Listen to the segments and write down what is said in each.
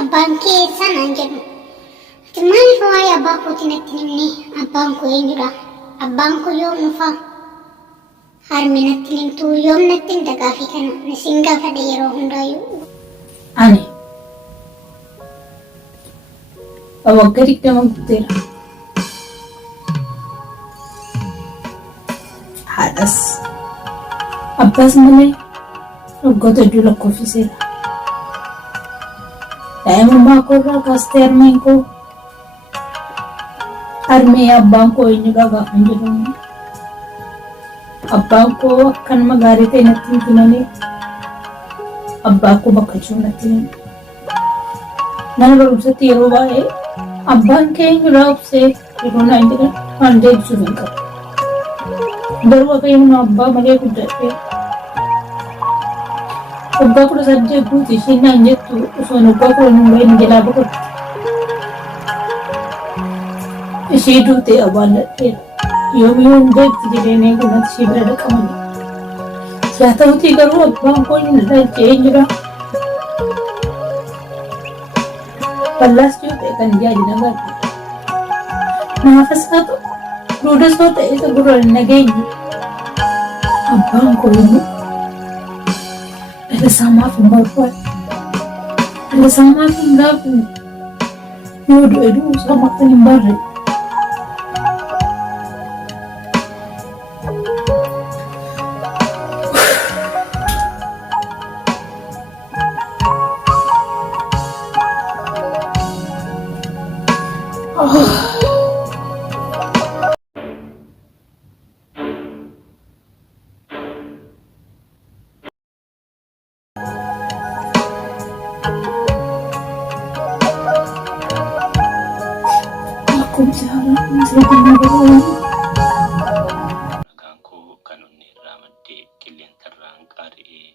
abbaan keessaa naan jedhu. Ati maaliif waa'ee abbaa kootii natti himni? Abbaan koo eenyudha? Abbaan koo yoom dhufa? Harmi natti himtu yoom natti himta gaafii kana isin gaafadhe yeroo hundaayyuu. Ani waggaa 20 guuteera. Haadhas abbaas malee waggoota hedduu lakkoofsiseera. Daa'imummaa koo irraa kaastee harmeen koo harmee abbaan koo eenyudha gaafa hin jedhamu. Abbaan koo akkanuma gaarii ta'e natti miti malee abbaa koo bakka jiru natti hima. Mana barumsatti yeroo baay'ee abbaan kee eenyudha obsee yeroo naan jedhan waan deebisuuf hin qabu. Garuu akka yommuu abbaa malee guddadhee waggaa 18 guutuu isheen naan jettu osoo waggaa 10 hin jalaa boqotte. Ishee duutee awwaalladheera. Yoom deebiti jedheen eeguunatti ishee bira dhaqamanii. Yaa ta'utii garuu abbaan koo hin dhalchee jira. Bal'aas yoo ta'e kan tajaajila gaariidha. Naafas haa ta'u duudas yoo ta'e isa gurra hin nageenye. Abbaan koo immoo dhala isaa maaf hin barbaadu? Dhala isaa maaf hin gaafne? Yoo du'e du'uu isaa maaf hin barre? Maqaan koo kan onni irraa maddee qilleensarraan qaari'ee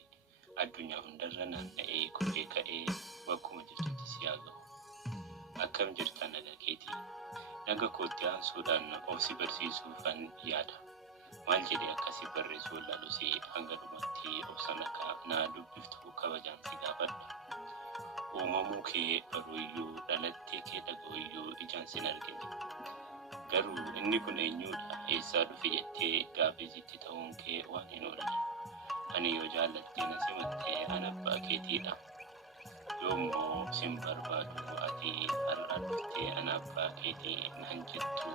addunyaa hundarra naanna'ee kufee ka'ee bakkuma jirtutti si haa ga'u. Akkam jirta naga keetii? Naga kootti aansuudhaan of si barsiisuufan yaada. Maal jedhee akkasii barreessuu laalusee hanga dhumatti obsa nagaa naa dubbiftu kabajaan si gaafadha. Uumamuu kee baruuyyuu dhalattee kee dhaga'uyyuu ijaan sin argine. Garuu inni kun eenyudha? Eessaa dhufe jettee gaaffiitti ta'uun kee waan hin oolanne. Ani yoo jaallattee na simattee ana abbaa keetiidha. Yoommoo sin barbaadu ati har'a dhuftee ana abbaa keetii naan jettu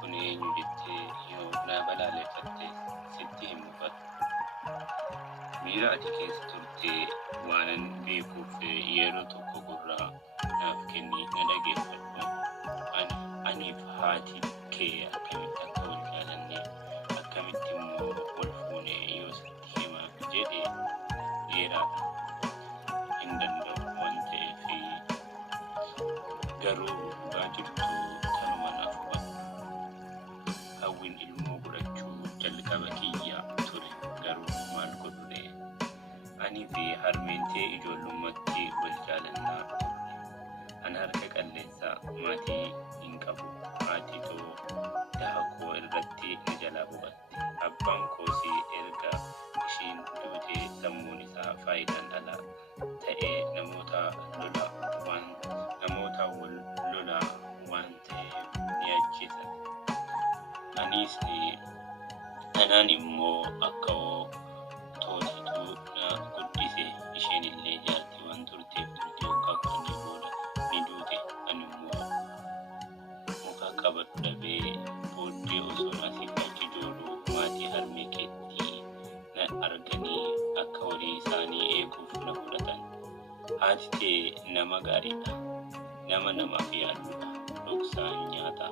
kun eenyu jettee yoo na balaaleffatte sitti hin mufadhu. Miira ati keessa turtee waanan beekuuf yeroo tokko gurraa naaf kenni na dhageeffadhu. Aniif haati kee akkamitti akka wal jaalannee akkamitti immoo wal fuunee yoo sitti hima jedhee dheeraadha. Hin danda'u waan ta'eef garuu dhugaa jirtu kanuma naaf hubadhu. Hawwiin ilmoo godhachuu jalqaba kiyya ture garuu maal godhune anii fi harmeen tee ijoollummaatti wal jaalannaa turre. Ana harka qalleessaa maatii hin qabu. Haati too daha koo irratti na jalaa boqotte. Abbaan koosii erga ishiin duutee sammuun isaa faayidaan ala ta'ee namoota wal lolaa waan ta'eef ni ajjeesan. Anis anaan immoo akka tootituu na guddise. Isheen illee jaartii waan turteef turte waggaa 10 booda ni duute. Ani immoo muka qabadhu dhabee booddee osoo asiif achi jooruu maatii harmee keetii na arganii akka horii isaanii eeguuf na fudhatan. Haati tee nama gaariidha. Nama namaaf yaadudha. Dhoksaan nyaata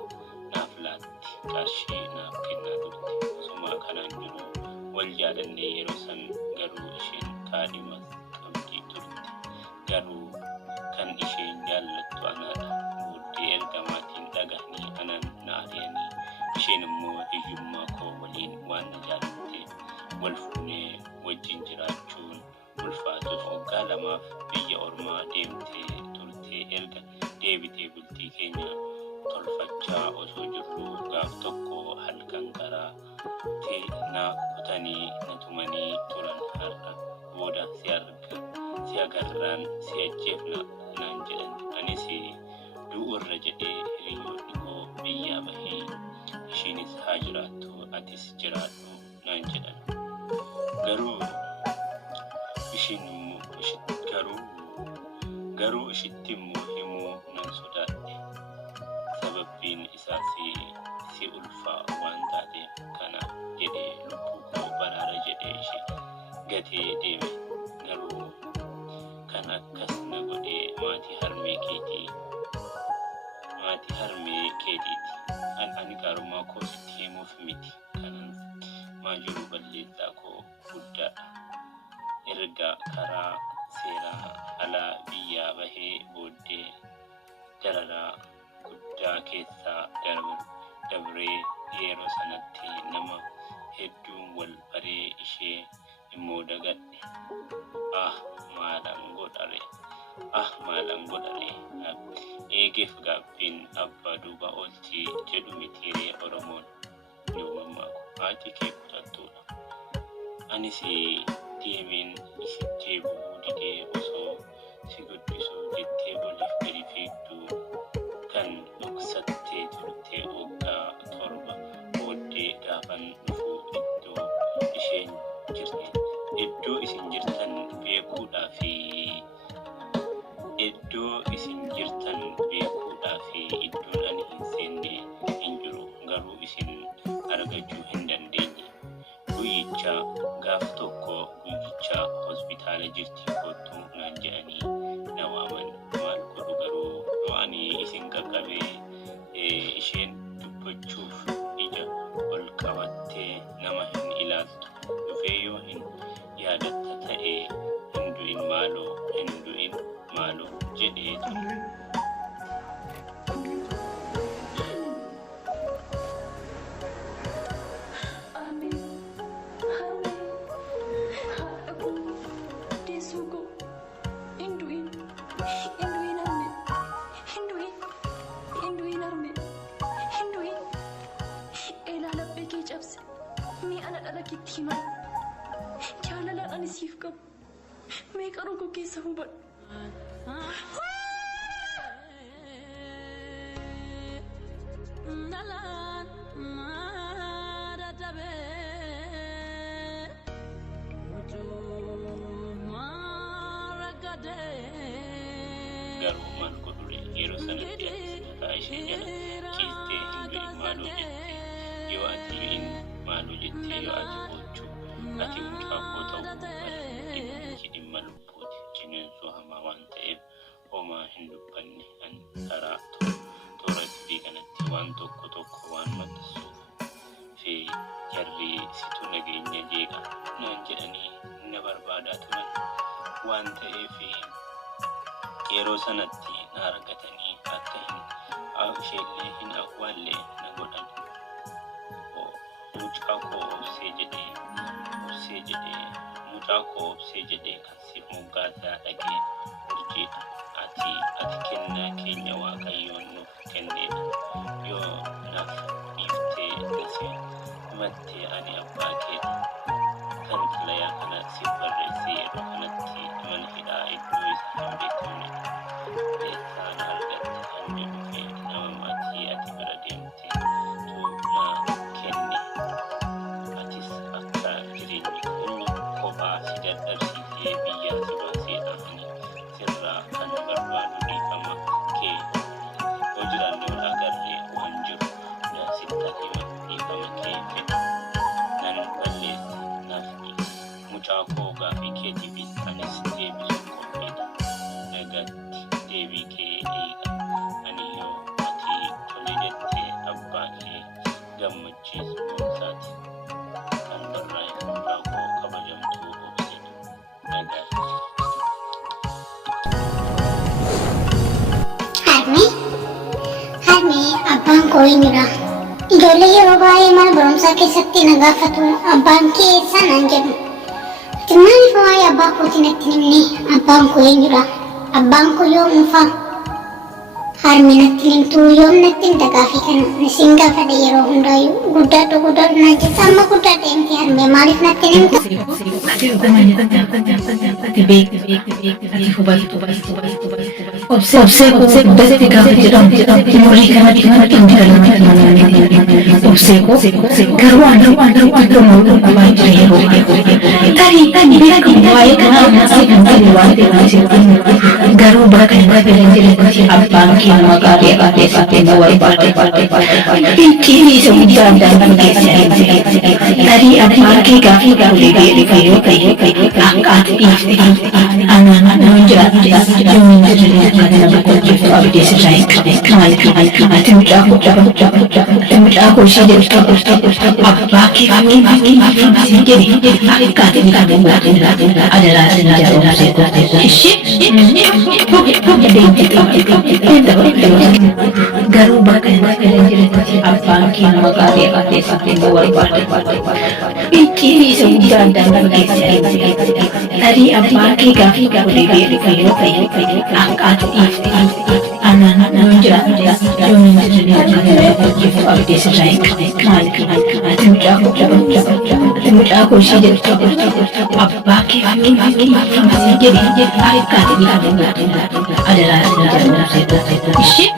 naaf laatti. Qarshii naaf kennaa turte. Osuma kanaan jiru wal jaalannee yeroo san garuu isheen kaadhimas qabdii turte. Garuu kan isheen jaallattu anaadha. Booddee erga maatiin dhagahanii anaan na ari'anii isheen immoo hiyyummaa koo waliin waan na jaallatteef wal fuunee wajjin jiraachuun ulfaatus waggaa 2 biyya ormaa deemtee turtee erga deebitee bultii keenya tolfachaa osoo jirru gaaf tokko halkan karaa na kutanii na tumanii turan. Har'a booda si agarraan si ajjeefna naan jedhan. garuu ishitti immoo himuu nan sodaadhe. Sababbiin isaas si ulfaa waan taateef kana jedhee lubbuu koo baraara jedhee ishee gatee deeme. Garuu kan akkas na godhee maatii harmee keetiiti. Ani gaarummaa koo sitti himuuf miti. Kanan maa jiru balleessaa koo guddaadha. Erga karaa seeraa alaa biyyaa bahee booddee dararaa guddaa keessaa dabree yeroo sanatti nama hedduun wal baree ishee immoo dagadhe. Maalan godhare eegeef gaabbiin abbaa duuba oolchii jedhu mitiiree Oromoon yoomammaa ko haati kee kutattuudha. Anis deemeen isittee bu'uu didee osoo si guddisuu jettee oliif gadi fiigduu kan dhoksattee turtee waggaa 7 booddee gaafan dhufuu iddoo isin jirtan beekuudhaa fi iddoon ani hin seenne hin jiru. Garuu isin argachuu hin dandeenye. Gaaf tokko guyyicha hospitaala jirti kottu naan jedhanii na waaman. Maal godhu garuu ani isin qaqqabee isheen dubbachuuf ija ol qabattee nama hin ilaaltu. Dhufee yoo hin yaadatta ta'ee hin du'in maaloo jedhee ture. Garuu maal godhure yeroo sanatti ati ishee jala ciistee hin du'in maaloo jettee yoo ati boochuu ati mucaa koo ta'uu dhimmichi dhimma lubbuuti. Jineensuu hamaa waan ta'eef homaa hin dubbanne. Ani karaa toora TV kanatti waan tokko waan maxxansuuf fi jarri situ nageenya jeeqa naan jedhanii na barbaadaa turan waan ta'eef yeroo sanatti na argatanii akka isheellee hin awwaalle na godhan. Mucaa koo obsee jedhee kan siif moggaasaa dhagee urjiidha. Ati kennaa keenya Waaqayyoon nuuf kenneedha. Yoo naaf dhiiftee nasi himattee ani abbaa keeti. Kan xalayaa kana siif barreessee yeroo kanatti mana hidhaa iddoo isa hin beekamne eessaa na argatte kan jedhu fi nama maatii ati bira deemtee na kenne. Atis akka jireenyi inni kophaa si dadhabsiisee biyyaa si baaseedha. Ani sirraa kan barbaadu dhiifama kee yoo jiraannee wal agarree waan jiru sitta hima. Dhiifama kee fedha nan balleesse naaf dhiisi. Mucaa koo gaafii keetiifis anis deebisuu qopheedha. Nagaatti deebii kee eega. Ani yoo ati tole jettee abbaa kee gammachiisu boonsaati. Kan barraa'e mucaa koo kabajamtuu obsedhu. Nagaatti. Harmee abbaan koo eenyudha? Ijoollee yeroo baay'ee mana barumsaa keessatti na gaafatu abbaan kee eessaa naan jedhu. Ati maaliif waa'ee abbaa kootii natti hin himne? Abbaan koo eenyudha? Abbaan koo yoom dhufa? Harmee natti himtuu yoom natti himta gaafii kana? Isin gaafadhe yeroo hundaayyuu guddaadha naan jetta. Amma guddaadha himti harmee maaliif natti hin himta? Obsee guddatti gaafa jedhamu umurii kanatti kan obsee garuu waan dhumuu qabaa jira yeroo tarii beekamu waa'ee kanaa ammasii kan ta'e waan ta'eef garuu bakka Sagalenjirati abbaan kee nama gaarii baatee baatee na barbaade. Ittiin isa guddaan daandii keessa tarii abbaan kee gaafii fuudhee deebi'ee yoo ta'e akka ati dhiifte anaan nuun jiraatu yoom hin jirre nama qulqulleessu abdii sirraa hin qabu. Maaliif ati mucaa koo ishee jedhu abbaa kee fakkii jedhe akka ati hin qabu adaraa sin jedhu garuu bakka jiranitti abbaan kee nama gaarii baatee baatee na barbaade. Ittiin isa guddaan daandii keessa tarii abbaan kee gaafii fuudhee deebi'ee yoo ta'e akka ati dhiifte anaan nuun jiraatu yoom hin jirre nama qulqulleessu abdii sirraa hin qabu. Maaliif ati mucaa koo ishee jedhu abbaa kee fakkii jedhe akka ati hin qabu adaraa sin jedhu ishee